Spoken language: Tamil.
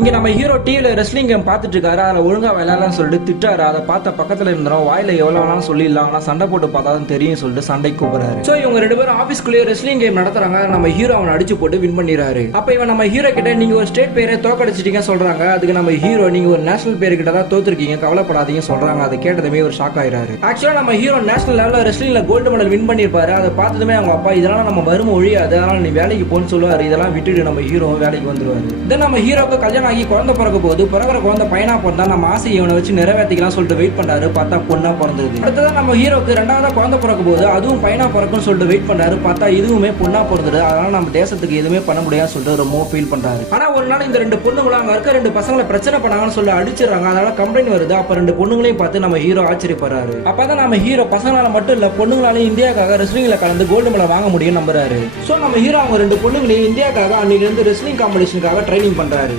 இங்க நம்ம ஹீரோ டிவில ரெஸ்லிங் கேம் பாத்துட்டு இருக்காரு. அதுல ஒழுங்கா விளையாடலாம்னு சொல்லிட்டு திட்டாரு. அதை பார்த்த பக்கத்துல இருந்தோம் வாயில எவ்வளவு வேணாலும் சொல்லிடலாம், ஆனா சண்டை போட்டு பார்த்தாதான் தெரியும் சொல்லிட்டு சண்டைக்கு கூப்பிடுறாரு. சோ இவங்க ரெண்டு பேரும் ஆபீஸ்க்குள்ளேயே ரெஸ்லிங் கேம் நடத்துறாங்க. நம்ம ஹீரோ அவனை அடிச்சு போட்டு வின் பண்ணிடுறாரு. அப்ப இவன் நம்ம ஹீரோ கிட்ட நீங்க ஒரு ஸ்டேட் பேரை தோக்கடிச்சிட்டீங்க சொல்றாங்க. அதுக்கு நம்ம ஹீரோ நீங்க ஒரு நேஷனல் பேரு கிட்ட தான் தோத்துருக்கீங்க, கவலைப்படாதீங்க சொல்றாங்க. அதை கேட்டதுமே ஒரு ஷாக் ஆயிராரு. ஆக்சுவலா நம்ம ஹீரோ நேஷனல் லெவல்ல ரெஸ்லிங்ல கோல்டு மெடல் வின் பண்ணிருப்பாரு. அதை பார்த்ததுமே அவங்க அப்பா இதெல்லாம் நம்ம வறுமை ஒழியாது, அதனால நீ வேலைக்கு போன்னு சொல்லுவாரு. இதெல்லாம் விட்டுட்டு நம்ம ஹீரோ வேலைக்கு வந்துருவாரு. தென் நம்ம ஹீரோக்கு கல்யாணம் ஆகி குழந்தை பிறக்க போது பிறகுற குழந்தை பையனா பிறந்தா நம்ம ஆசை இவனை வச்சு நிறைவேற்றிக்கலாம் சொல்லிட்டு வெயிட் பண்றாரு. பார்த்தா பொண்ணா பிறந்தது. அடுத்ததான் நம்ம ஹீரோக்கு ரெண்டாவதா குழந்தை பிறக்க போது அதுவும் பையனா பிறக்கும்னு சொல்லிட்டு வெயிட் பண்றாரு. பார்த்தா இதுவுமே பொண்ணா பிறந்தது. அதனால நம்ம தேசத்துக்கு எதுவுமே பண்ண முடியாது சொல்லிட்டு ரொம்ப ஃபீல் பண்றாரு. ஆனா ஒரு நாள் இந்த ரெண்டு பொண்ணுங்களும் அங்க இருக்க ரெண்டு பசங்களை பிரச்சனை பண்ணாங்கன்னு சொல்லி அடிச்சிடறாங்க. அதனால கம்ப்ளைண்ட் வருது. அப்ப ரெண்டு பொண்ணுங்களையும் பார்த்து நம்ம ஹீரோ ஆச்சரியப்படுறாரு. அப்பதான் நம்ம ஹீரோ பசங்களால மட்டும் இல்ல பொண்ணுங்களால இந்தியாவுக்காக ரெஸ்லிங்ல கலந்து கோல்டு மெடல் வாங்க முடியும் நம்புறாரு. சோ நம்ம ஹீரோ அவங்க ரெண்டு பொண்ணுங்களையும் இந்தியாவுக்காக அன்னைக்கு இருந்து ரெஸ்லிங் காம்படிஷனுக்காக ட்ரைனிங் பண்றாரு.